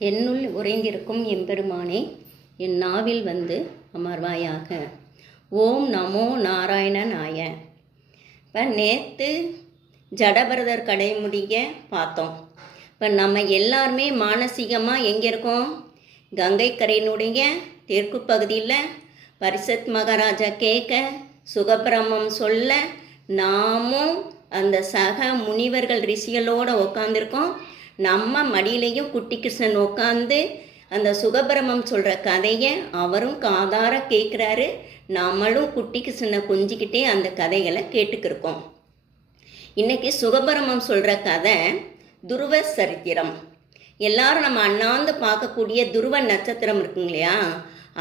என்னுள் உறைந்திருக்கும் எம்பெருமானே, என் நாவில் வந்து அமர்வாயாக. ஓம் நமோ நாராயணனாய. இப்போ நேற்று ஜடபரதர் கடைமுடிய பார்த்தோம். இப்போ நம்ம எல்லாருமே மானசீகமாக எங்கே இருக்கோம்? கங்கை கரையினுடைய தெற்கு பகுதியில் பரிசத் மகாராஜா கேட்க, சுகபிரமம் சொல்ல, நாமும் அந்த சக முனிவர்கள் ரிஷிகளோடு உக்காந்துருக்கோம். நம்ம மடியிலையும் குட்டி கிருஷ்ணன் உட்காந்து அந்த சுகபிரமம் சொல்கிற கதையை அவரும் காதார கேட்குறாரு. நம்மளும் குட்டி கிருஷ்ணனை கொஞ்சிக்கிட்டே அந்த கதைகளை கேட்டுக்கிருக்கோம். இன்றைக்கி சுகபிரமம் சொல்கிற கதை துருவ சரித்திரம். எல்லாரும் நம்ம அண்ணாந்து பார்க்கக்கூடிய துருவ நட்சத்திரம் இருக்குங்க இல்லையா,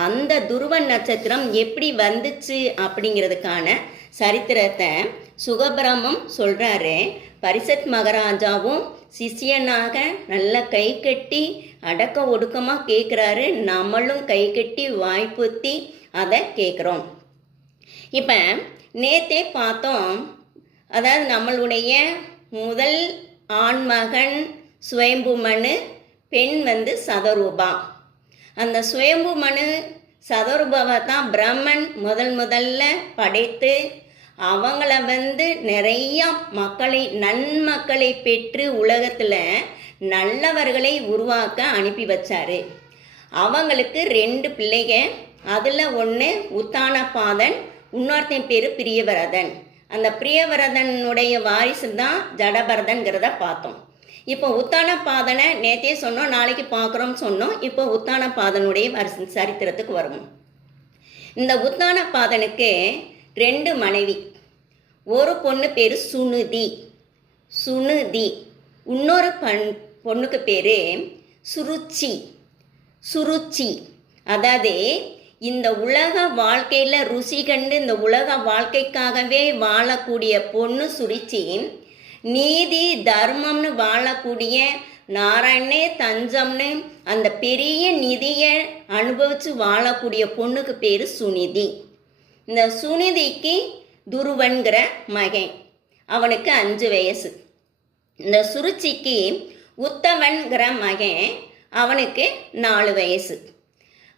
அந்த துருவ நட்சத்திரம் எப்படி வந்துச்சு அப்படிங்கிறதுக்கான சரித்திரத்தை சுகபிரமம் சொல்கிறாரு. பரிசத் மகாராஜாவும் சிஷியனாக நல்ல கை கட்டி அடக்க ஒடுக்கமாக கேட்குறாரு. நம்மளும் கை கட்டி வாய்ப்புத்தி அதை கேட்குறோம். இப்போ நேற்றே பார்த்தோம், அதாவது நம்மளுடைய முதல் ஆண்மகன் சுயம்புமனு, பெண் வந்து சதரூபா. அந்த சுயம்புமனு சதரூபாவை தான் பிரம்மன் முதல்ல படைத்து அவங்கள வந்து நிறையா நன்மக்களை பெற்று உலகத்தில் நல்லவர்களை உருவாக்க அனுப்பி வச்சார். அவங்களுக்கு 2 பிள்ளைங்க. அதில் ஒன்று உத்தானபாதன், இன்னொருத்தன் பேர் பிரியவரதன். அந்த பிரியவரதனுடைய வாரிசு தான் ஜடபரதன்கிறத பார்த்தோம். இப்போ உத்தானபாதனை நேற்றே சொன்னோம், நாளைக்கு பார்க்குறோம்னு சொன்னோம். இப்போ உத்தானபாதனுடைய சரித்திரத்துக்கு வருவோம். இந்த உத்தானபாதனுக்கு 2 மனைவி. ஒரு பொண்ணு பேர் சுனிதி. இன்னொரு பொண்ணுக்கு பேர் சுருச்சி. அதாவது இந்த உலக வாழ்க்கையில் ருசி கண்டு இந்த உலக வாழ்க்கைக்காகவே வாழக்கூடிய பொண்ணு சுருச்சி, நீதி தர்மம்னு வாழக்கூடிய நாராயணே தஞ்சம்னு அந்த பெரிய நிதியை அனுபவித்து வாழக்கூடிய பொண்ணுக்கு பேர் சுனிதி. இந்த சுனிதிக்கு துருவன்கிற மகன், அவனுக்கு 5 வயசு. இந்த சுருச்சிக்கு உத்தவன்கிற மகன், அவனுக்கு 4 வயசு.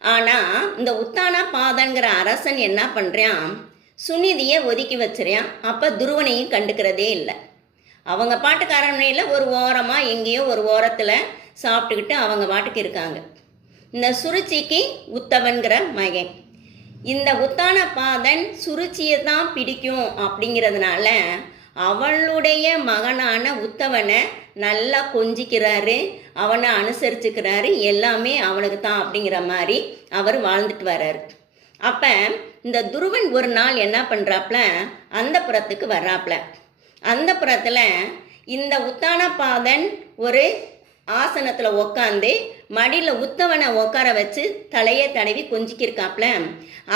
ஆனால் இந்த உத்தானபாதன்கிற அரசன் என்ன பண்ணுறான், சுனிதியை ஒதுக்கி வச்சுறான். அப்போ துருவனையும் கண்டுக்கிறதே இல்லை. அவங்க பாட்டுக்கு அரண்மனையில் ஒரு ஓரமாக எங்கேயோ ஒரு ஓரத்தில் சாப்பிட்டுக்கிட்டு அவங்க பாட்டுக்கு இருக்காங்க. இந்த சுருச்சிக்கு உத்தவன்கிற மகன். இந்த உத்தானபாதன் சுருச்சியை தான் பிடிக்கும் அப்படிங்கிறதுனால அவளுடைய மகனான உத்தவனை நல்லா கொஞ்சிக்கிறாரு, அவனை அனுசரிச்சுக்கிறாரு. எல்லாமே அவனுக்கு தான் அப்படிங்கிற மாதிரி அவர் வாழ்ந்துட்டு வர்றாரு. அப்போ இந்த துருவன் ஒரு நாள் என்ன பண்ணுறாப்புல, அந்த புறத்துக்கு வர்றாப்புல. அந்த புறத்தில் இந்த உத்தானபாதன் ஒரு ஆசனத்தில் உக்காந்து மடியில் உத்தவனை உட்கார வச்சு தலையை தடவி கொஞ்சிக்கிருக்காப்புல.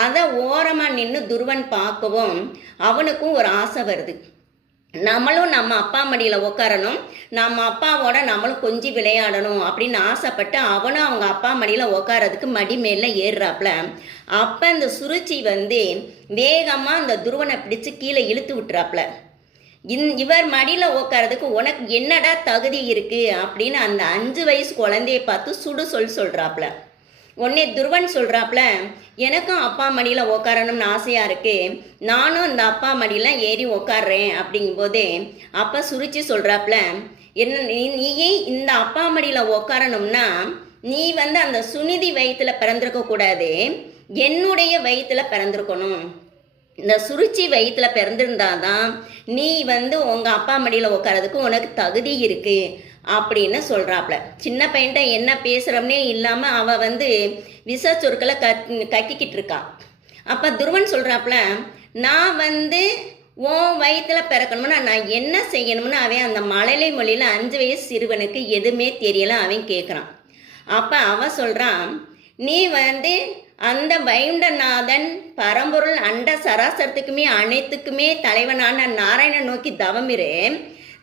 அதை ஓரமாக நின்று துருவன் பார்க்கவும் அவனுக்கும் ஒரு ஆசை வருது. நம்மளும் நம்ம அப்பா மடியில் உட்காரணும், நம்ம அப்பாவோட நம்மளும் கொஞ்சி விளையாடணும் அப்படின்னு ஆசைப்பட்டு அவனும் அவங்க அப்பா மடியில் உட்காரதுக்கு மடி மேலே ஏறுறாப்புல. அப்போ இந்த சுருச்சி வந்து வேகமாக அந்த துருவனை பிடிச்சு கீழே இழுத்து விட்டுறாப்புல. இவர் மடியில் உட்காரதுக்கு உனக்கு என்னடா தகுதி இருக்குது அப்படின்னு அந்த 5 வயசு குழந்தைய பார்த்து சொல்கிறாப்புல. உடனே துருவன் சொல்கிறாப்புல, எனக்கும் அப்பா மடியில் உட்காரணும்னு ஆசையாக இருக்குது, நானும் இந்த அப்பா மடியில் ஏறி உட்காடுறேன் அப்படிங்கும்போதே அப்போ சுருச்சி சொல்கிறாப்புல, நீயே இந்த அப்பா மடியில் உட்காரணும்னா நீ வந்து அந்த சுனிதி வயிற்றில் பிறந்திருக்கக்கூடாது, என்னுடைய வயிற்றில் பிறந்திருக்கணும். இந்த சுருச்சி வயிற்றில் பிறந்திருந்தாதான் நீ வந்து உங்கள் அப்பா மடியில் உட்காரதுக்கு உனக்கு தகுதி இருக்குது அப்படின்னு சொல்கிறாப்புல. சின்ன பையன்ட்ட என்ன பேசுகிறோம்னே இல்லாமல் அவள் வந்து விச சொற்களை கக்கிக்கிட்டு இருக்கான். அப்போ துருவன் சொல்கிறாப்புல, நான் வந்து உன் வயிற்றில் பிறக்கணும்னா நான் என்ன செய்யணும்னு அவன் அந்த மழலை மொழியில் 5 வயசு சிறுவனுக்கு எதுவுமே தெரியலை. அவன் கேட்குறான். அப்போ அவன் சொல்கிறான், நீ வந்து அந்த வைகுண்டநாதன் பரம்பொருள் அண்ட சராசரத்துக்குமே அனைத்துக்குமே தலைவனான நாராயணன் நோக்கி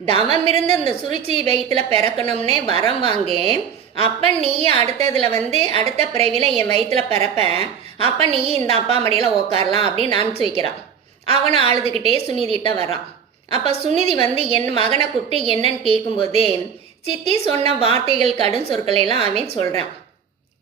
தவமிருந்து அந்த சுருச்சி வயிற்றில் பிறக்கணும்னே வரம் வாங்க. அப்போ நீ அடுத்ததில் வந்து அடுத்த பிறவியில் என் வயிற்றில் பிறப்ப, அப்போ நீ இந்த அப்பா மடியில் உட்காரலாம் அப்படின்னு அனுப்பிச்சி வைக்கிறான். அவனை அழுதுகிட்டே சுனிதிட்ட வரான். அப்போ சுனிதி வந்து என் மகனை கூப்பிட்டு என்னன்னு கேட்கும்போது, சித்தி சொன்ன வார்த்தைகள் கடும் சொற்களை எல்லாம் அவன் சொல்கிறான்.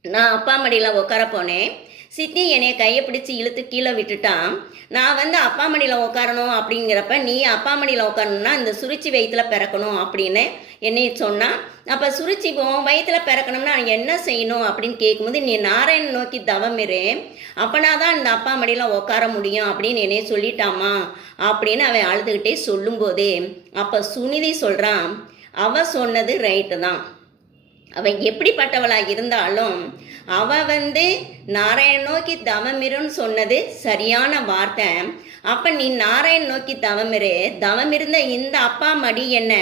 நான் அப்பா மடியில் உட்கார போனேன். சித்தி என்னைய கையை பிடிச்சி இழுத்து கீழே விட்டுட்டான். நான் வந்து அப்பா மடியில் உட்காரணும் அப்படிங்கிறப்ப நீ அப்பா மடியில் உட்காரணும்னா இந்த சுருச்சி வயிற்றில் பிறக்கணும் அப்படின்னு என்னை சொன்னான். அப்போ சுருச்சி வயிற்றில் பிறக்கணும்னா என்ன செய்யணும் அப்படின்னு கேட்கும்போது நீ நாராயணன் நோக்கி தவம் இரு, அப்பனா தான் இந்த அப்பா மடியில் உட்கார முடியும் அப்படின்னு என்னைய சொல்லிட்டாமா அப்படின்னு அவன் அழுதுகிட்டே சொல்லும்போது அப்போ சுனிதி சொல்கிறான், அவள் சொன்னது ரைட்டு தான். அவன் எப்படிப்பட்டவளாக இருந்தாலும் அவள் வந்து நாராயணன் நோக்கி தவமிருன்னு சொன்னது சரியான வார்த்தை. அப்போ நீ நாராயணன் நோக்கி தவமிரு, தவமிருந்த இந்த அப்பா மடி என்ன,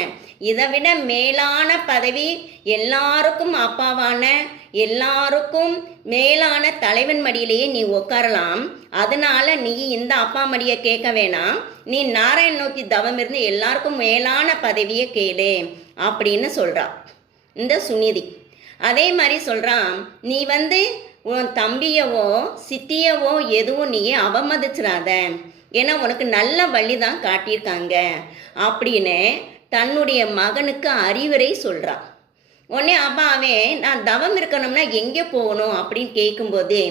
இதை விட மேலான பதவி, எல்லாருக்கும் அப்பாவான எல்லாருக்கும் மேலான தலைவன் மடியிலேயே நீ உட்காரலாம். அதனால நீ இந்த அப்பா மடியை கேட்க வேணாம், நீ நாராயணன் நோக்கி தவம் இருந்து எல்லாருக்கும் மேலான பதவியை கேளு அப்படின்னு சொல்கிறா இந்த சுனிதி. அதே மாதிரி சொல்கிறான், நீ வந்து உன் தம்பியவோ சித்தியவோ எதுவும் நீ அவமதிச்சிடாத, ஏன்னா உனக்கு நல்ல வழி தான் காட்டியிருக்காங்க அப்படின்னு தன்னுடைய மகனுக்கு அறிவுரை சொல்கிறான். உடனே அப்பா அவன் நான் தவம் இருக்கணும்னா எங்கே போகணும் அப்படின்னு கேட்கும்போது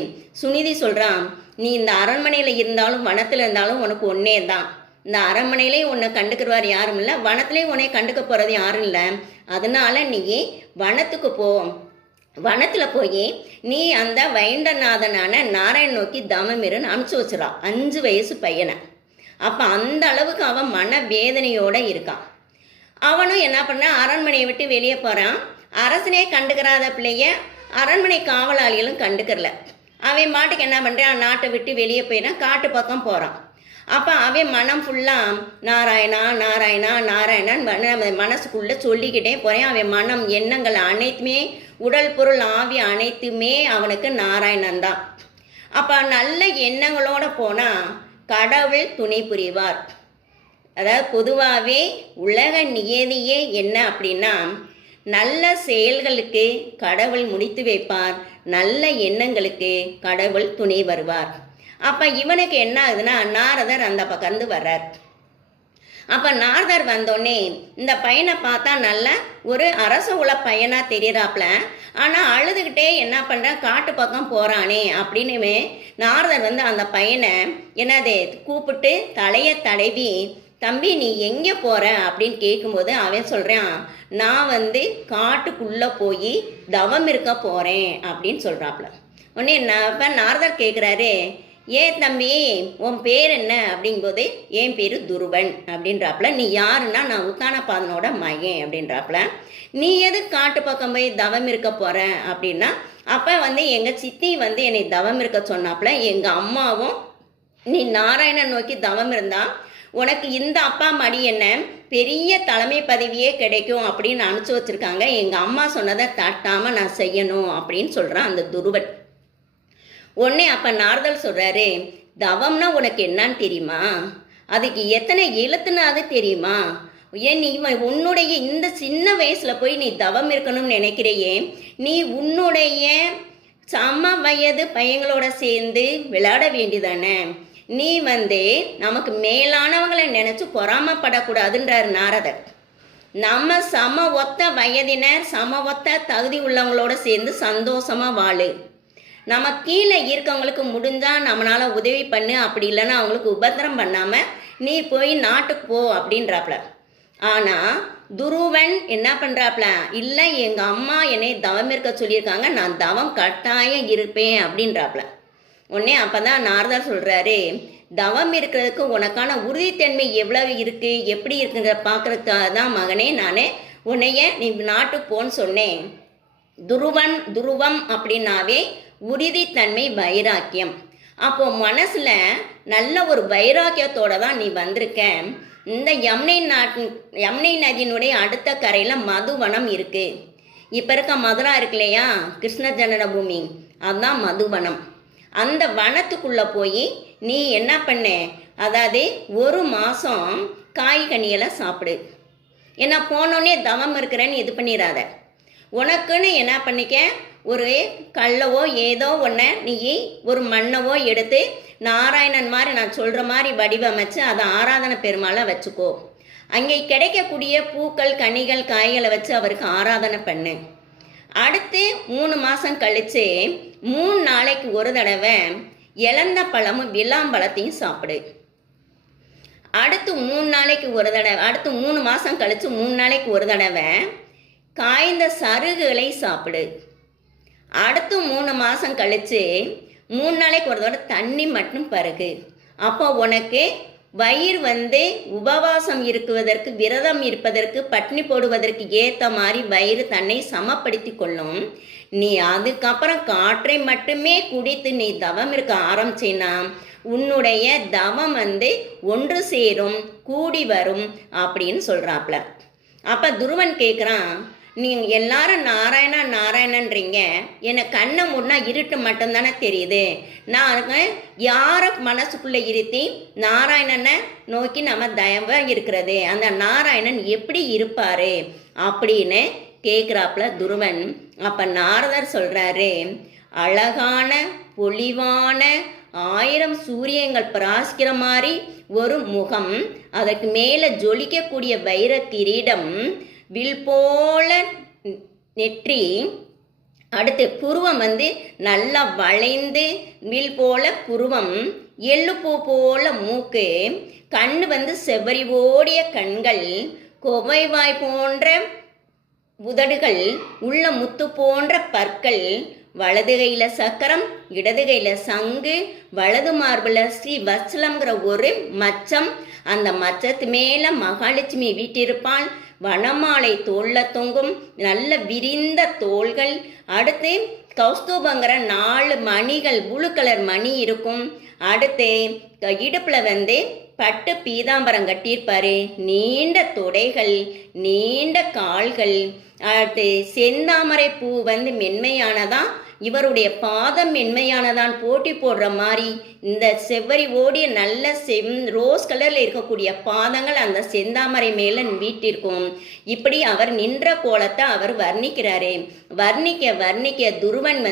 சுனிதி சொல்கிறான், நீ இந்த அரண்மனையில் இருந்தாலும் வனத்தில் இருந்தாலும் உனக்கு ஒன்றே தான், இந்த அரண்மனையிலே உன்னை கண்டுக்கிறவார் யாரும் இல்லை, வனத்திலே உன்னை கண்டுக்க போகிறது யாரும் இல்லை, அதனால நீ வனத்துக்கு போ, வனத்தில் போய் நீ அந்த வைண்டநாதனான நாராயண் நோக்கி தவமிருன்னு அனுப்பிச்சி வச்சிடான் 5 வயசு பையனை. அப்போ அந்த அளவுக்கு அவன் மன வேதனையோடு இருக்கான். அவனும் என்ன பண்ணான், அரண்மனையை விட்டு வெளியே போகிறான். அரசனே கண்டுக்கிறாத பிள்ளைய அரண்மனை காவலாளிகளும் கண்டுக்கிறல. அவன் மாட்டுக்கு என்ன பண்ணுறான், நாட்டை விட்டு வெளியே போயிடான், காட்டு பக்கம் போகிறான். அப்போ அவன் மனம் ஃபுல்லாக நாராயணா நாராயணா நாராயணான்னு மனசுக்குள்ளே சொல்லிக்கிட்டே போகிறேன். அவன் மனம் எண்ணங்கள் அனைத்துமே, உடல் பொருள் ஆவி அனைத்துமே அவனுக்கு நாராயணன் தான். அப்போ நல்ல எண்ணங்களோடு போனால் கடவுள் துணை புரிவார். அதாவது பொதுவாகவே உலக நியதியே என்ன அப்படின்னா, நல்ல செயல்களுக்கு கடவுள் முடித்து வைப்பார், நல்ல எண்ணங்களுக்கு கடவுள் துணை வருவார். அப்போ இவனுக்கு என்ன ஆகுதுன்னா, நாரதர் அந்த பக்கந்து வர்றார். அப்போ நாரதர் வந்தோடனே இந்த பையனை பார்த்தா நல்ல ஒரு அரச உல பையனாக தெரிகிறாப்புல, ஆனால் அழுதுகிட்டே என்ன பண்ணுறான், காட்டு பக்கம் போகிறானே அப்படின்னு நாரதர் வந்து அந்த பையனை என்னது கூப்பிட்டு தலையை தடவி, தம்பி நீ எங்கே போகிற அப்படின்னு கேட்கும்போது அவன் சொல்கிறான், நான் வந்து காட்டுக்குள்ளே போய் தவம் இருக்க போகிறேன் அப்படின்னு சொல்கிறாப்புல. உடனே இப்போ நாரதர் கேட்குறாரு, ஏன் தம்பி உன் பேர் என்ன அப்படிங்கும்போது என் பேர் துருவன் அப்படின்றாப்புல. நீ யாருன்னா நான் உத்தானபாதனோட மகன் அப்படின்றாப்புல. நீ எது காட்டு பக்கம் போய் தவம் இருக்க போகிற அப்படின்னா, அப்போ வந்து எங்கள் சித்தி வந்து என்னை தவம் இருக்க சொன்னாப்புல. எங்கள் அம்மாவும் நீ நாராயணன் நோக்கி தவம் இருந்தா உனக்கு இந்த அப்பா மடி என்ன பெரிய தலைமை பதவியே கிடைக்கும் அப்படின்னு அனுப்பிச்சி வச்சுருக்காங்க, எங்கள் அம்மா சொன்னதை தட்டாமல் நான் செய்யணும் அப்படின்னு சொல்கிறான் அந்த துருவன். உடனே அப்போ நாரதர் சொல்கிறாரு, தவம்னா உனக்கு என்னான்னு தெரியுமா, அதுக்கு எத்தனை எழுத்துனாது தெரியுமா, ஏன் நீ உன்னுடைய இந்த சின்ன வயசில் போய் நீ தவம் இருக்கணும்னு நினைக்கிறையே, நீ உன்னுடைய சம வயது பையங்களோட சேர்ந்து விளையாட வேண்டியதானே, நீ வந்து நமக்கு மேலானவங்களை நினச்சி பொறாமப்படக்கூடாதுன்றார் நாரதர். நம்ம சம ஒத்த வயதினர் சம ஒத்த தகுதி உள்ளவங்களோட சேர்ந்து சந்தோஷமாக வாழு, நம்ம கீழே இருக்கவங்களுக்கு முடிஞ்சால் நம்மளால் உதவி பண்ணு, அப்படி இல்லைன்னா அவங்களுக்கு உபத்திரம் பண்ணாமல் நீ போய் நாட்டுக்கு போ அப்படின்றாப்புல. ஆனால் துருவன் என்ன பண்ணுறாப்புல, இல்லை எங்கள் அம்மா என்னை தவம் இருக்க சொல்லியிருக்காங்க, நான் தவம் கட்டாயம் இருப்பேன் அப்படின்றாப்புல. உடனே அப்போ தான் நாரதர் சொல்கிறாரு, தவம் இருக்கிறதுக்கு உனக்கான உறுதித்தன்மை எவ்வளவு இருக்குது எப்படி இருக்குங்கிற பார்க்குறதுக்காக தான் மகனே நான் உன்னைய நீ நாட்டுக்கு போன்னு சொன்னேன். துருவம் அப்படின்னாவே உறுதித்தன்மை வைராக்கியம். அப்போ மனசில் நல்ல ஒரு வைராக்கியத்தோடு தான் நீ வந்திருக்க. இந்த யமுனை நதியினுடைய அடுத்த கரையில் மதுவனம் இருக்குது. இப்போ இருக்க மதுரா இருக்கு இல்லையா, கிருஷ்ண ஜனன பூமி, அதுதான் மதுவனம். அந்த வனத்துக்குள்ளே போய் நீ என்ன பண்ண, அதாவது 1 மாதம் காய்கனியெல்லாம் சாப்பிடு. ஏன்னா போனோடனே தவம் இருக்கிறேன்னு இது பண்ணிடாத. உனக்குன்னு என்ன பண்ணிக்க, ஒரு கல்லவோ ஏதோ ஒன்றை நீ ஒரு மண்ணவோ எடுத்து நாராயணன் மாதிரி நான் சொல்கிற மாதிரி வடிவமைச்சு அதை ஆராதனை பெருமாளை வச்சுக்கோ. அங்கே கிடைக்கக்கூடிய பூக்கள் கனிகள் காய்களை வச்சு அவருக்கு ஆராதனை பண்ணு. அடுத்து 3 மாதம் கழித்து 3 நாளைக்கு ஒரு தடவை இழந்த பழமும் விளாம்பழத்தையும் சாப்பிடு. அடுத்து 3 நாளைக்கு ஒரு தடவை, அடுத்து 3 மாதம் கழித்து 3 நாளைக்கு ஒரு தடவை காய்ந்த சருகுகளை சாப்பிடு. அடுத்து 3 மாதம் கழித்து 3 நாளைக்கு ஒரு தடவை தண்ணி மட்டும் பருகு. அப்போ உனக்கு வயிறு உபவாசம் இருக்குவதற்கு, விரதம் இருப்பதற்கு, பட்னி போடுவதற்கு ஏற்ற மாதிரி வயிறு தன்னை சமப்படுத்தி கொள்ளும். நீ அதுக்கப்புறம் காற்றை மட்டுமே குடித்து நீ தவம் இருக்க ஆரம்பிச்சின்னா உன்னுடைய தவம் ஒன்று சேரும், கூடி வரும் அப்படின்னு சொல்கிறாப்ல. அப்போ துருவன் கேட்குறான், நீங்கள் எல்லாரும் நாராயணா நாராயணன்றீங்க, என்னை கண்ணை மூடினா இருட்டு மட்டும்தானே தெரியுது. நான் யாரை மனசுக்குள்ளே இருத்தி நாராயணனை நோக்கி நம்ம தயவாக இருக்கிறது, அந்த நாராயணன் எப்படி இருப்பார் அப்படின்னு கேட்குறாப்புல துருவன். அப்போ நாரதர் சொல்கிறாரு, அழகான பொலிவான 1000 சூரியங்கள் பிராசிக்கிற மாதிரி ஒரு முகம், அதற்கு மேலே ஜொலிக்கக்கூடிய வைர கிரீடம், வில் போல நெற்றி, அடுத்து புருவம் நல்லா வளைந்து வில் போல புருவம், எள்ளுப்பூ போல மூக்கு, கண்ணு செவ்வரி ஓடிய கண்கள், கொவைவாய் போன்ற உதடுகள், உள்ள முத்து போன்ற பற்கள், வலது கையில் சக்கரம், இடது கையில் சங்கு, வலது மார்பில் ஸ்ரீ வத்சலம்ங்கிற ஒரு மச்சம், அந்த மச்சத்து மேலே மகாலட்சுமி வீட்டிருப்பாள், வனமாலை தோளில் தொங்கும், நல்ல விரிந்த தோள்கள், அடுத்து கௌஸ்தூபங்கிற 4 மணிகள், புளு கலர் மணி இருக்கும், அடுத்து இடுப்பில் பட்டு பீதாம்பரம் கட்டியிருப்பாரு, நீண்ட தொடைகள், நீண்ட கால்கள், அடுத்து செந்தாமரை பூ மென்மையானதான், இவருடைய பாதம் மென்மையானதான், போட்டி போடுற மாதிரி இந்த செவ்வரி ஓடிய நல்ல ரோஸ் கலரில் இருக்கக்கூடிய பாதங்கள் அந்த செந்தாமரை மேலே வீட்டிருக்கும். இப்படி அவர் நின்ற கோலத்தை அவர் வர்ணிக்கிறாரு. வர்ணிக்க வர்ணிக்க துருவன்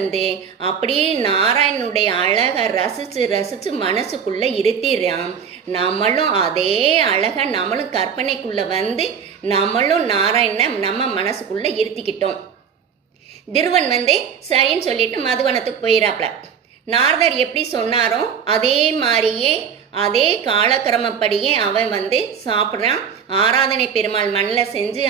அப்படியே நாராயணனுடைய அழகை ரசித்து ரசித்து மனசுக்குள்ளே இருத்திடுறான். நம்மளும் அதே அழகை நம்மளும் கற்பனைக்குள்ளே நம்மளும் நாராயணனை நம்ம மனசுக்குள்ளே இருத்திக்கிட்டோம். துருவன் சரின்னு சொல்லிட்டு மதுவனத்துக்கு போயிடாப்ல. நாரதர் எப்படி சொன்னாரோ அதே மாதிரியே அதே காலக்கிரமப்படியே அவன் சாப்பிட்றான். ஆராதனை பெருமாள் மண்ணில் செஞ்சு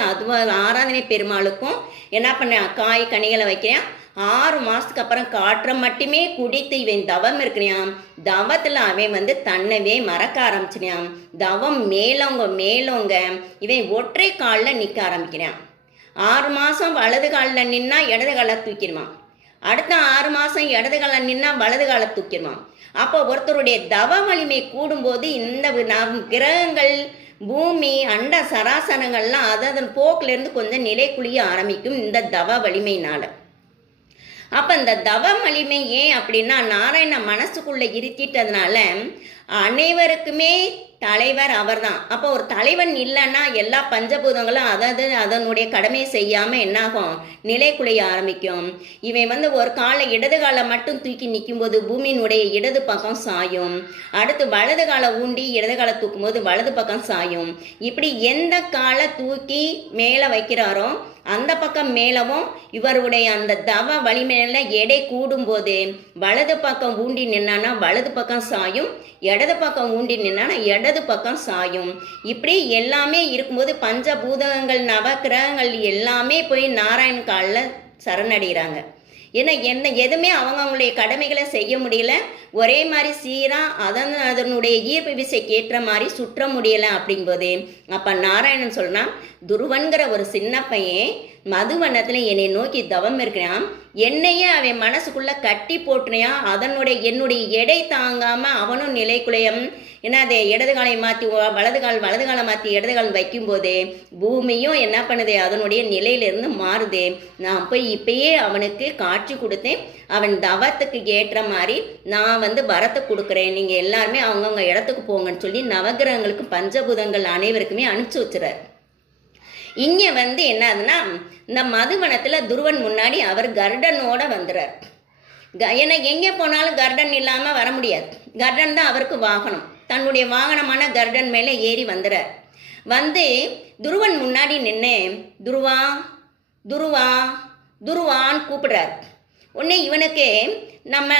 ஆராதனை பெருமாளுக்கும் என்ன பண்ண காய் கனிகளை வைக்கிறான். 6 மாதத்துக்கு அப்புறம் காற்றை மட்டுமே குடித்து இவன் தவம் இருக்கிறான். தவத்தில் அவன் தன்னவே மறக்க ஆரம்பிச்சினான். தவம் மேலோங்க மேலோங்க இவன் ஒற்றை காலில் நிற்க ஆரம்பிக்கிறான். 6 மாதம் வலது காலில் நின்னா இடது காலை தூக்கிடுவான். அடுத்த 6 மாதம் இடது காலை நின்னா வலது காலை தூக்கிடுவான். அப்போ ஒருத்தருடைய தவ வலிமை கூடும்போது இந்த கிரகங்கள், பூமி, அண்ட சராசரங்கள்லாம் அதன் போக்கிலேருந்து கொஞ்சம் நிலைக்குழிய ஆரம்பிக்கும் இந்த தவ வலிமையினால். அப்போ இந்த தவ வலிமை ஏன் அப்படின்னா நாராயண மனசுக்குள்ளே இருத்திட்டதுனால அனைவருக்குமே தலைவர் அவர் தான். அப்போ ஒரு தலைவன் இல்லைன்னா எல்லா பஞ்சபூதங்களும் அதனுடைய கடமையை செய்யாமல் என்னாகும், நிலைக்குலைய ஆரம்பிக்கும். இவன் ஒரு காலை இடது காலை மட்டும் தூக்கி நிற்கும்போது பூமியினுடைய இடது பக்கம் சாயும். அடுத்து வலது காலை ஊண்டி இடது காலை தூக்கும்போது வலது பக்கம் சாயும். இப்படி எந்த காலை தூக்கி மேலே வைக்கிறாரோ அந்த பக்கம் மேலவும் இவருடைய அந்த தவ வலிமையில எடை கூடும்போது வலது பக்கம் ஊண்டி நின்னானா வலது பக்கம் சாயும், இடது பக்கம் ஊண்டி நின்னானா இடது பக்கம் சாயும். இப்படி எல்லாமே இருக்கும்போது பஞ்சபூதகங்கள் நவக்கிரகங்கள் எல்லாமே போய் நாராயண் காலில் சரணடைகிறாங்க. ஏன்னா எதுவுமே அவங்களுடைய கடமைகளை செய்ய முடியல, ஒரே மாதிரி சீராக அதனுடைய ஈர்ப்பு விசைக்கு ஏற்ற மாதிரி சுற்ற முடியலை அப்படிங்கும்போது அப்போ நாராயணன் சொல்கிறான், துருவன்கிற ஒரு சின்ன பையன் மதுவனத்தில் என்னை நோக்கி தவம் இருக்கிறான், என்னையே அவன் மனசுக்குள்ளே கட்டி போட்டுறியான், என்னுடைய எடை தாங்காமல் அவனும் நிலைக்குலையம். ஏன்னா அதை இடது காலை மாற்றி வலது காலை மாற்றி இடது கால் வைக்கும்போது பூமியும் என்ன பண்ணுது, அதனுடைய நிலையிலிருந்து மாறுது. நான் போய் இப்பயே அவனுக்கு காட்சி கொடுத்தேன், அவன் தவத்துக்கு ஏற்ற மாதிரி நான் வரத்தை கொடுக்குறேன், நீங்கள் எல்லாருமே அவங்கவுங்க இடத்துக்கு போங்கன்னு சொல்லி நவகிரகங்களுக்கு பஞ்சபூதங்கள் அனைவருக்குமே அனுப்பிச்சி வச்சுறார். இங்கே என்ன ஆகுதுன்னா இந்த மதுவனத்தில் துருவன் முன்னாடி அவர் கர்டனோட வந்துடுறார். ஏன்னா எங்கே போனாலும் கர்டன் இல்லாமல் வர முடியாது. கர்டன் தான் அவருக்கு வாகனம். தன்னுடைய வாகனமான கர்டன் மேலே ஏறி வந்துடுறார். வந்து துருவன் முன்னாடி நின்று துருவா துருவா துருவான்னு கூப்பிடுறார். உடனே இவனுக்கு நம்ம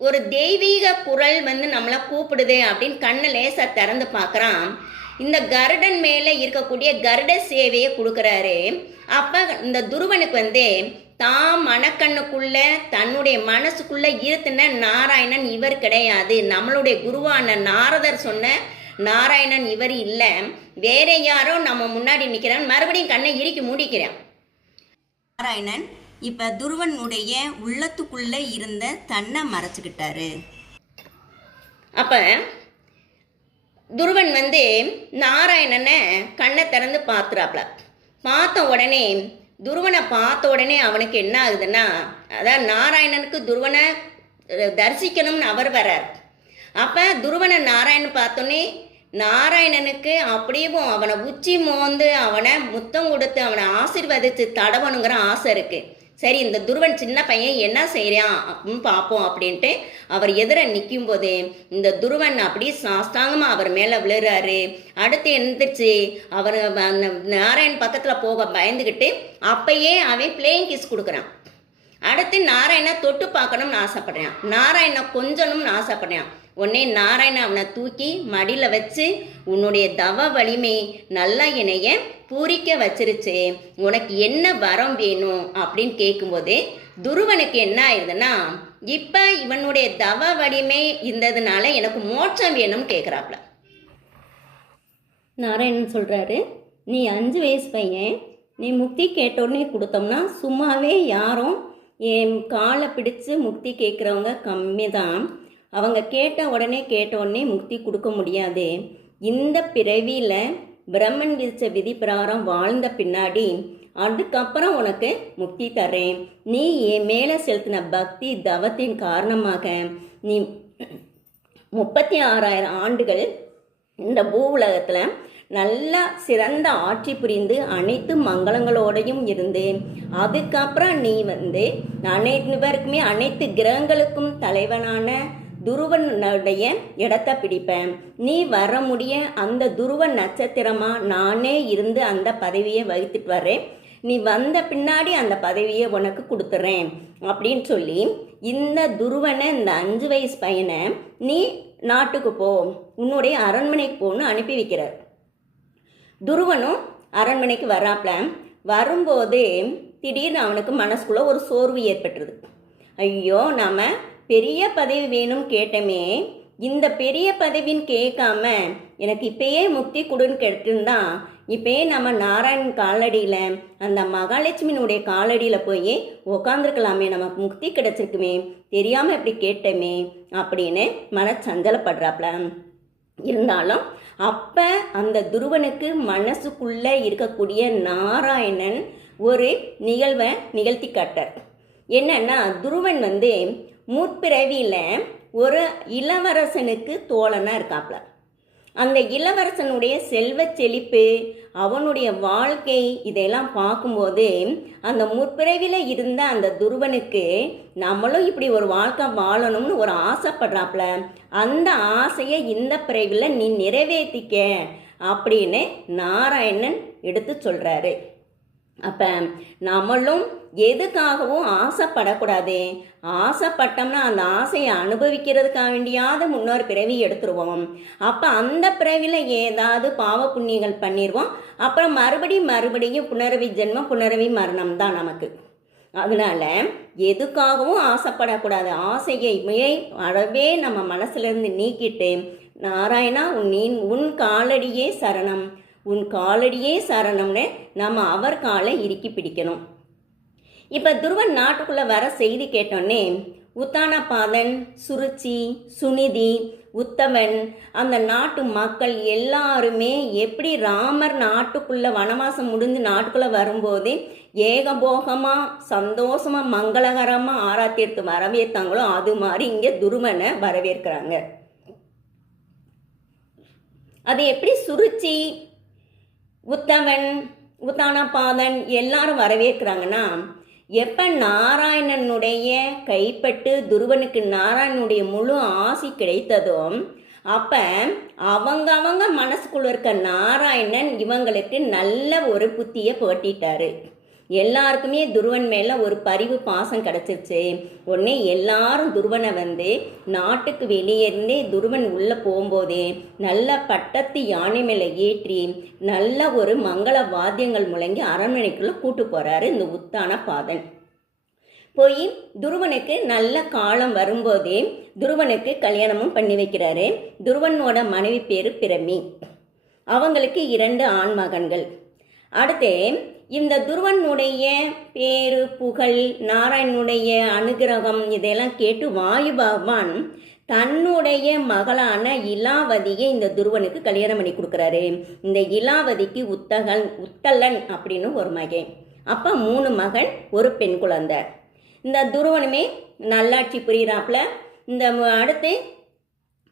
ஒரு தெய்வீக குரல் வந்து நம்மளை கூப்பிடுது அப்படின்னு கண்ணை லேசாக திறந்து பார்க்குறான். இந்த கருடன் மேலே இருக்கக்கூடிய கருட சேவையை கொடுக்குறாரு. அப்போ இந்த துருவனுக்கு வந்து தான் மனக்கண்ணுக்குள்ள தன்னுடைய மனசுக்குள்ள இருத்தின நாராயணன் இவர் கிடையாது, நம்மளுடைய குருவான நாரதர் சொன்ன நாராயணன் இவர் இல்லை, வேற யாரோ நம்ம முன்னாடி நிற்கிறான். மறுபடியும் கண்ணை இறுக்கி மூடிக்கிறான். நாராயணன் இப்போ துருவனுடைய உள்ளத்துக்குள்ளே இருந்த தன்னை மறைச்சிக்கிட்டாரு. அப்போ துருவன் வந்து நாராயணனை கண்ணை திறந்து பார்த்துறாப்ல. பார்த்த உடனே துருவனை பார்த்த உடனே அவனுக்கு என்ன ஆகுதுன்னா, அதான் நாராயணனுக்கு துருவனை தரிசிக்கணும்னு அவர் வர்றார். அப்போ துருவனை நாராயணன் பார்த்தோன்னே நாராயணனுக்கு அப்படியே அவனை உச்சி மோந்து அவனை முத்தம் கொடுத்து அவனை ஆசீர்வதித்து தடவணுங்கிற ஆசை இருக்குது. சரி, இந்த துருவன் சின்ன பையன் என்ன செய்கிறான் அப்படின்னு பார்ப்போம் அப்படின்ட்டு அவர் எதிர நிற்கும் போது இந்த துருவன் அப்படி சாஸ்தாங்கமாக அவர் மேலே விழுறாரு. அடுத்து எழுந்திரிச்சு அவர் அந்த நாராயண் பக்கத்தில் போக பயந்துக்கிட்டு அப்பயே அவன் பிளேயிங் கிஸ் கொடுக்குறான். அடுத்து நாராயணை தொட்டு பார்க்கணும்னு ஆசைப்படுறான், நாராயணை கொஞ்சணும்னு ஆசைப்படுறான். உடனே நாராயணன் அவனை தூக்கி மடியில் வச்சு உன்னுடைய தவ வலிமை நல்லா என்னைய பூரிக்க வச்சிருச்சு, உனக்கு என்ன வரம் வேணும் அப்படின்னு கேட்கும்போது துருவனுக்கு என்ன ஆயிடுதுன்னா, இப்போ இவனுடைய தவ வலிமை இருந்ததுனால எனக்கு மோட்சம் வேணும்னு கேட்குறாப்புல. நாராயணன் சொல்கிறாரு, நீ 5 வயசு பையன், நீ முக்தி கேட்டோடனே கொடுத்தோம்னா சும்மாவே யாரும் என் காலை பிடிச்சு முக்தி கேட்குறவங்க கம்மி தான், அவங்க கேட்ட உடனே முக்தி கொடுக்க முடியாது. இந்த பிறவியில் பிரம்மன் விதித்த விதி பிரகாரம் வாழ்ந்த பின்னாடி அதுக்கப்புறம் உனக்கு முக்தி தரேன். நீ என் மேலே செலுத்தின பக்தி தவத்தின் காரணமாக நீ 36,000 ஆண்டுகள் இந்த பூ உலகத்தில் நல்லா சிறந்த ஆட்சி புரிந்து அனைத்து மங்களங்களோடையும் இருந்து அதுக்கப்புறம் நீ வந்து அனைத்து பேருக்குமே அனைத்து கிரகங்களுக்கும் தலைவனான துருவனுடைய இடத்தை பிடிப்பேன். நீ வர முடிய அந்த துருவ நட்சத்திரமாக நானே இருந்து அந்த பதவியை வகித்துட்டு வரேன். நீ வந்த பின்னாடி அந்த பதவியை உனக்கு கொடுத்துட்றேன் அப்படின்னு சொல்லி இந்த துருவனை, இந்த 5 வயசு பையனை நீ நாட்டுக்கு போ, உன்னுடைய அரண்மனைக்கு போன்னு அனுப்பி வைக்கிறார். துருவனும் அரண்மனைக்கு வராப்ல. வரும்போது திடீர்னு அவனுக்கு மனசுக்குள்ளே ஒரு சோர்வு ஏற்பட்டுருது. ஐயோ, நாம் பெரிய பதவி வேணும் கேட்டமே, இந்த பெரிய பதவின்னு கேட்காம எனக்கு இப்பயே முக்தி கொடுன்னு கேட்டிருந்தா இப்பயே நம்ம நாராயணன் காலடியில் அந்த மகாலட்சுமியினுடைய காலடியில் போய் உக்காந்துருக்கலாமே, நமக்கு முக்தி கிடைச்சிருக்குமே, தெரியாமல் இப்படி கேட்டமே அப்படின்னு மனச்சஞ்சலப்படுறாப்ல. இருந்தாலும் அப்போ அந்த துருவனுக்கு மனசுக்குள்ளே இருக்கக்கூடிய நாராயணன் ஒரு நிகழ்வை நிகழ்த்தி காட்டார். என்னன்னா, துருவன் வந்து முற்பிறவியில் ஒரு இளவரசனுக்கு தோழனாக இருக்காப்ல. அந்த இளவரசனுடைய செல்வ செழிப்பு, அவனுடைய வாழ்க்கை, இதெல்லாம் பார்க்கும்போது அந்த முற்பிறவியில் இருந்த அந்த துருவனுக்கு நம்மளும் இப்படி ஒரு வாழ்க்கை வாழணும்னு ஒரு ஆசைப்படுறாப்புல. அந்த ஆசையை இந்த பிறவியில் நீ நிறைவேற்றிக்க அப்படின்னு நாராயணன் எடுத்து சொல்கிறாரு. அப்போ நம்மளும் எதுக்காகவும் ஆசைப்படக்கூடாது. ஆசைப்பட்டோம்னா அந்த ஆசையை அனுபவிக்கிறதுக்காக வேண்டியாவது முன்னொரு பிறவி எடுத்துருவோம். அப்போ அந்த பிறவியில் ஏதாவது பாவ புண்ணியங்கள் பண்ணிடுவோம். அப்புறம் மறுபடியும் புனரவி ஜென்மம், புனரவி மரணம் தான் நமக்கு. அதனால எதுக்காகவும் ஆசைப்படக்கூடாது. ஆசையை அறவே நம்ம மனசுலேருந்து நீக்கிட்டு, நாராயணா உன் காலடியே சரணம், உன் காலடியே சரணம்னு நம்ம அவர் காலை இறுக்கி பிடிக்கணும். இப்போ துருவன் நாட்டுக்குள்ளே வர செய்தி கேட்டோன்னே உத்தானபாதன், சுருச்சி, சுனிதி, உத்தமன், அந்த நாட்டு மக்கள் எல்லாருமே எப்படி ராமர் நாட்டுக்குள்ளே வனவாசம் முடிஞ்சு நாட்டுக்குள்ளே வரும்போது ஏகபோகமாக சந்தோஷமாக மங்களகரமாக ஆராத்தி எடுத்து வரவேற்றாங்களோ அது மாதிரி இங்கே துருவனை வரவேற்கிறாங்க. அது எப்படி சுருச்சி, உத்தமன், உத்தானபாதன் எல்லாரும் வரவேற்கிறாங்கன்னா, எப்போ நாராயணனுடைய கைப்பட்டு துருவனுக்கு நாராயணனுடைய முழு ஆசி கிடைத்ததோ அப்ப அவங்க மனசுக்குள்ள இருக்க நாராயணன் இவங்களுக்கு நல்ல ஒரு புத்தியை போட்டிட்டாரு. எல்லாருக்குமே துருவன் மேல ஒரு பரிவு பாசம் கிடைச்சிருச்சு. உடனே எல்லாரும் துருவனை வந்து நாட்டுக்கு வெளியே இருந்தே துருவன் உள்ள போகும்போதே நல்ல பட்டத்து யானை மேல ஏற்றி நல்ல ஒரு மங்கள வாத்தியங்கள் முழங்கி அரண்மனைக்குள்ள கூட்டு போறாரு இந்த உத்தான பாதன். போய் துருவனுக்கு நல்ல காலம் வரும்போதே துருவனுக்கு கல்யாணமும் பண்ணி வைக்கிறாரு. துருவனோட மனைவி பேரு பிரமி. அவங்களுக்கு 2 ஆண் மகன்கள். அடுத்து இந்த துருவனுடைய பேரு புகழ் நாராயணனுடைய அனுகிரகம் இதெல்லாம் கேட்டு வாயு பகவான் தன்னுடைய மகளான இலாவதியை இந்த துருவனுக்கு கல்யாணம் பண்ணி கொடுக்குறாரு. இந்த இலாவதிக்கு உத்தலன் அப்படின்னு ஒரு மகன். அப்போ 3 மகன் ஒரு பெண் குழந்தை. இந்த துருவனுமே நல்லாட்சி புரிகிறாப்புல. இந்த அடுத்து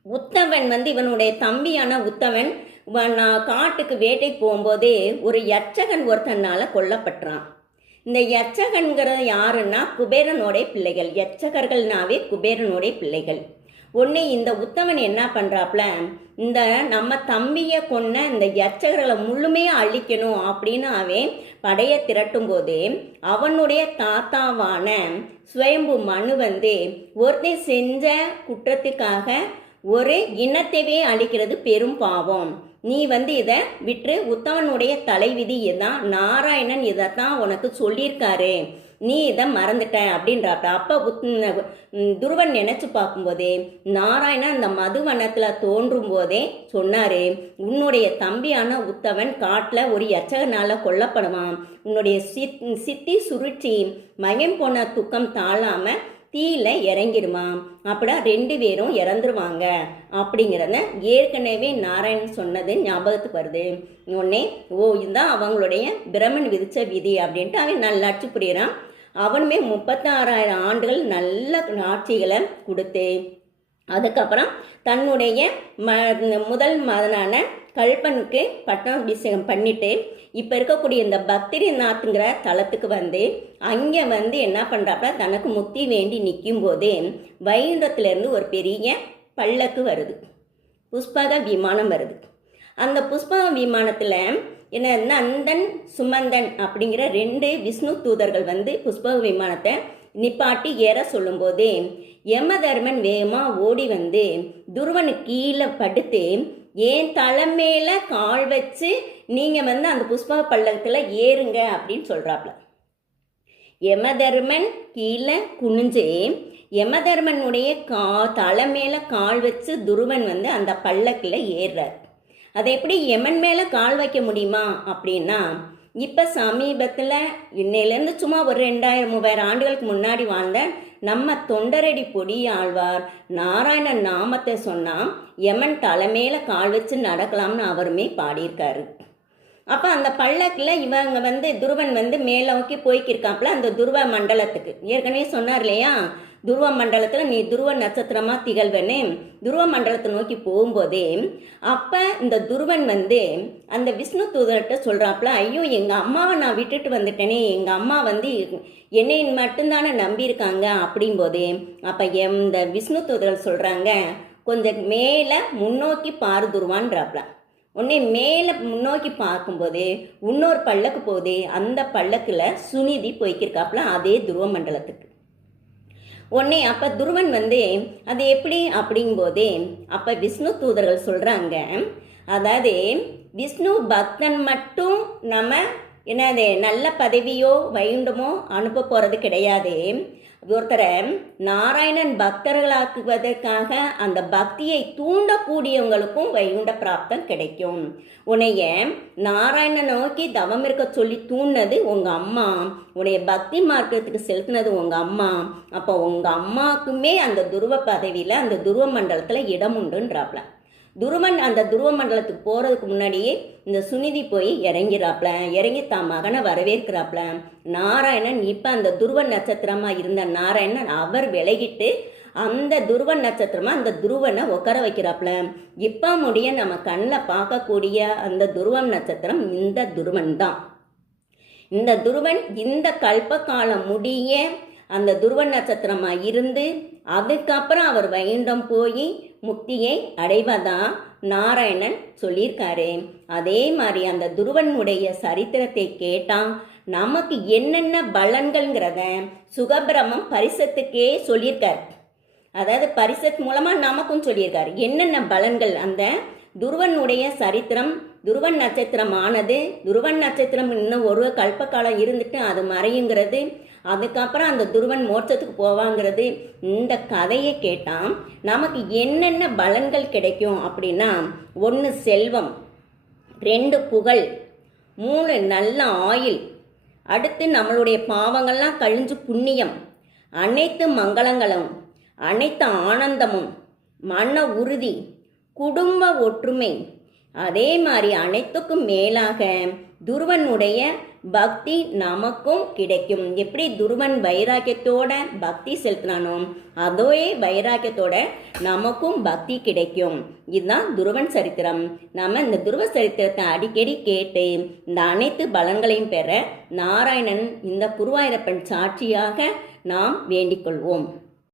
உத்தவன் வந்து இவனுடைய தம்பியான உத்தவன் காட்டுக்கு வேட்டைக்கு போகும்போதே ஒரு யட்சகன் ஒருத்தனால கொல்லப்பட்டான். இந்த யட்சகன்கிறது யாருன்னா குபேரனுடைய பிள்ளைகள். யட்சகர்கள்னாவே குபேரனுடைய பிள்ளைகள். ஒன்று இந்த உத்தவன் என்ன பண்ணுறாப்புல, இந்த நம்ம தம்பியை கொன்ன இந்த யட்சகர்களை முழுமையாக அழிக்கணும் அப்படின்னு அவன் படையை திரட்டும் போது அவனுடைய தாத்தாவான சுயம்பு மனு வந்து ஒருத்தன் செஞ்ச குற்றத்துக்காக ஒரு இனத்தையே அழிக்கிறது பெரும் பாவம், நீ வந்து இதை விட்டு உத்தவனுடைய தலைவிதி இதான், நாராயணன் இதைத்தான் உனக்கு சொல்லியிருக்காரு, நீ இதை மறந்துட்ட அப்படின்றாப்ப. அப்போ துருவன் நினைச்சு பார்க்கும்போதே நாராயணன் அந்த மதுவனத்தில் தோன்றும் போதே சொன்னாரு, உன்னுடைய தம்பியான உத்தவன் காட்டில் ஒரு யட்சகனால கொல்லப்படுவான், உன்னுடைய சித்தி சுருட்சி மகன் போன துக்கம் தாழாம தீயில இறங்கிடுமா, அப்படின்னா 2 பேரும் இறந்துருவாங்க அப்படிங்கிறத ஏற்கனவே நாராயணன் சொன்னது ஞாபகத்துக்கு வருது. உடனே இதுதான் அவங்களுடைய பிரமன் விதிச்ச விதி அப்படின்ட்டு அவன் நல்லாட்சி புரியுறான். அவனுமே 36,000 ஆண்டுகள் நல்ல ஆட்சிகளை கொடுத்து அதுக்கப்புறம் தன்னுடைய முதல் மகனான கல்பனுக்கு பட்டாபிஷேகம் பண்ணிட்டு இப்போ இருக்கக்கூடிய இந்த பத்ரிநாத்ங்கிற தலத்துக்கு வந்து அங்கே வந்து என்ன பண்ணுறாப்ப தனக்கு முக்தி வேண்டி நிற்கும் போதே வைகுண்டத்திலேருந்து ஒரு பெரிய பல்லக்கு வருது, புஷ்பக விமானம் வருது. அந்த புஷ்பக விமானத்தில் என்ன நந்தன் சுமந்தன் அப்படிங்கிற 2 விஷ்ணு தூதர்கள் வந்து புஷ்பக விமானத்தை நிப்பாட்டி ஏற சொல்லும்போதே யமதர்மன் வேகமாக ஓடி வந்து துருவனு கீழே படுத்து ஏன் தலைமையில கால் வச்சு நீங்கள் வந்து அந்த புஷ்பக பல்லக்கத்தில் ஏறுங்க அப்படின்னு சொல்கிறாப்புல. யமதர்மன் கீழே குனிஞ்சு யமதர்மனுடைய தலைமையில கால் வச்சு துருவன் வந்து அந்த பல்லக்கில் ஏறுறார். அதை எப்படி யமன் மேலே கால் வைக்க முடியுமா அப்படின்னா, இப்போ சமீபத்தில் இன்னையிலேருந்து சும்மா ஒரு 2000-3000 ஆண்டுகளுக்கு முன்னாடி வாழ்ந்த நம்ம தொண்டரடி பொடி ஆழ்வார் நாராயணன் நாமத்தை சொன்னால் யமன் தலைமையில கால் வச்சு நடக்கலாம்னு அவருமே பாடியிருக்காரு. அப்போ அந்த பல்லக்கில் இவங்க வந்து துருவன் வந்து மேலே நோக்கி போய்க்கிருக்காப்புல அந்த துருவ மண்டலத்துக்கு. ஏற்கனவே சொன்னார் இல்லையா, துருவ மண்டலத்தில் நீ துருவ நட்சத்திரமாக திகழ்வனே, துருவ மண்டலத்தை நோக்கி போகும்போதே அப்போ இந்த துருவன் வந்து அந்த விஷ்ணு தூதர்கிட்ட சொல்கிறாப்புல, ஐயோ எங்கள் அம்மாவை நான் விட்டுட்டு வந்துட்டேனே, எங்கள் அம்மா வந்து என்னை மட்டும்தானே நம்பியிருக்காங்க அப்படிம்போதே அப்போ இந்த விஷ்ணு தூதர்கள் சொல்கிறாங்க, கொஞ்சம் மேலே முன்னோக்கி பாரு துருவான்றாப்புல. உடனே மேலே முன்னோக்கி பார்க்கும்போது இன்னொரு பல்லக்கு போகுது, அந்த பல்லக்கில் சுனிதி போய்க்கிருக்காப்புல அதே துருவ மண்டலத்துக்கு. உடனே அப்போ துருவன் வந்து அது எப்படி அப்படிங்கும்போதே அப்போ விஷ்ணு தூதர்கள் சொல்கிறாங்க, அதாவது விஷ்ணு பக்தன் மட்டும் நம்ம என்னது நல்ல பதவியோ வைகுண்டமோ அனுப்ப போகிறது கிடையாது, ஒருத்தரை நாராயணன் பக்தர்களாக்குவதற்காக அந்த பக்தியை தூண்டக்கூடியவங்களுக்கும் வைகுண்ட பிராப்தம் கிடைக்கும். உன்னைய நாராயணன் நோக்கி தவம் இருக்க சொல்லி தூண்டினது உங்கள் அம்மா, உன்னைய பக்தி மார்க்கத்துக்கு செலுத்தினது உங்கள் அம்மா, அப்போ உங்கள் அம்மாவுக்குமே அந்த துருவ பதவியில் அந்த துருவ மண்டலத்தில் இடம் உண்டுன்றாப்ல. துருவன் அந்த துருவ மண்டலத்துக்கு போகிறதுக்கு முன்னாடியே இந்த சுனிதி போய் இறங்கிறாப்ல, இறங்கி தான் மகனை வரவேற்கிறாப்ல. நாராயணன் இப்போ அந்த துருவ நட்சத்திரமாக இருந்த நாராயணன் அவர் விலகிட்டு அந்த துருவ நட்சத்திரமாக அந்த துருவனை உட்கார வைக்கிறாப்ல. இப்போ முடிய நம்ம கண்ணில் பார்க்கக்கூடிய அந்த துருவ நட்சத்திரம் இந்த துருவன் தான். இந்த துருவன் இந்த கல்ப காலம் முடிய அந்த துருவ நட்சத்திரமாக இருந்து அதுக்கப்புறம் அவர் வைகுண்டம் போய் முக்தியை அடைவதா நாராயணன் சொல்லியிருக்காரு. அதே மாதிரி அந்த துருவனுடைய சரித்திரத்தை கேட்டால் நமக்கு என்னென்ன பலன்கள்ங்கிறத சுகபிரமம் பரிசத்துக்கே சொல்லியிருக்கார். அதாவது பரிசத் மூலமாக நமக்கும் சொல்லியிருக்காரு என்னென்ன பலன்கள். அந்த துருவனுடைய சரித்திரம், துருவன் நட்சத்திரம் ஆனது, துருவன் நட்சத்திரம் இன்னும் ஒரு கல்பகாலம் இருந்துட்டு அது மறையுங்கிறது, அதுக்கப்புறம் அந்த துருவன் மோட்சத்துக்கு போவாங்கிறது, இந்த கதையை கேட்டால் நமக்கு என்னென்ன பலன்கள் கிடைக்கும் அப்படின்னா, 1 செல்வம், 2 புகழ், 3 நல்ல ஆயுள், அடுத்து நம்மளுடைய பாவங்கள்லாம் கழிஞ்சு புண்ணியம், அனைத்து மங்களங்களும், அனைத்து ஆனந்தமும், மன உறுதி, குடும்ப ஒற்றுமை, அதே மாதிரி அனைத்துக்கும் மேலாக துருவனுடைய பக்தி நமக்கும் கிடைக்கும். எப்படி துருவன் வைராக்கியத்தோட பக்தி செலுத்தினானோ அதே வைராக்கியத்தோட நமக்கும் பக்தி கிடைக்கும். இதுதான் துருவன் சரித்திரம். நம்ம இந்த துருவ சரித்திரத்தை அடிக்கடி கேட்டு இந்த அனைத்து பலன்களையும் பெற நாராயணன் இந்த குருவாயூரப்பன் சாட்சியாக நாம் வேண்டிக் கொள்வோம்.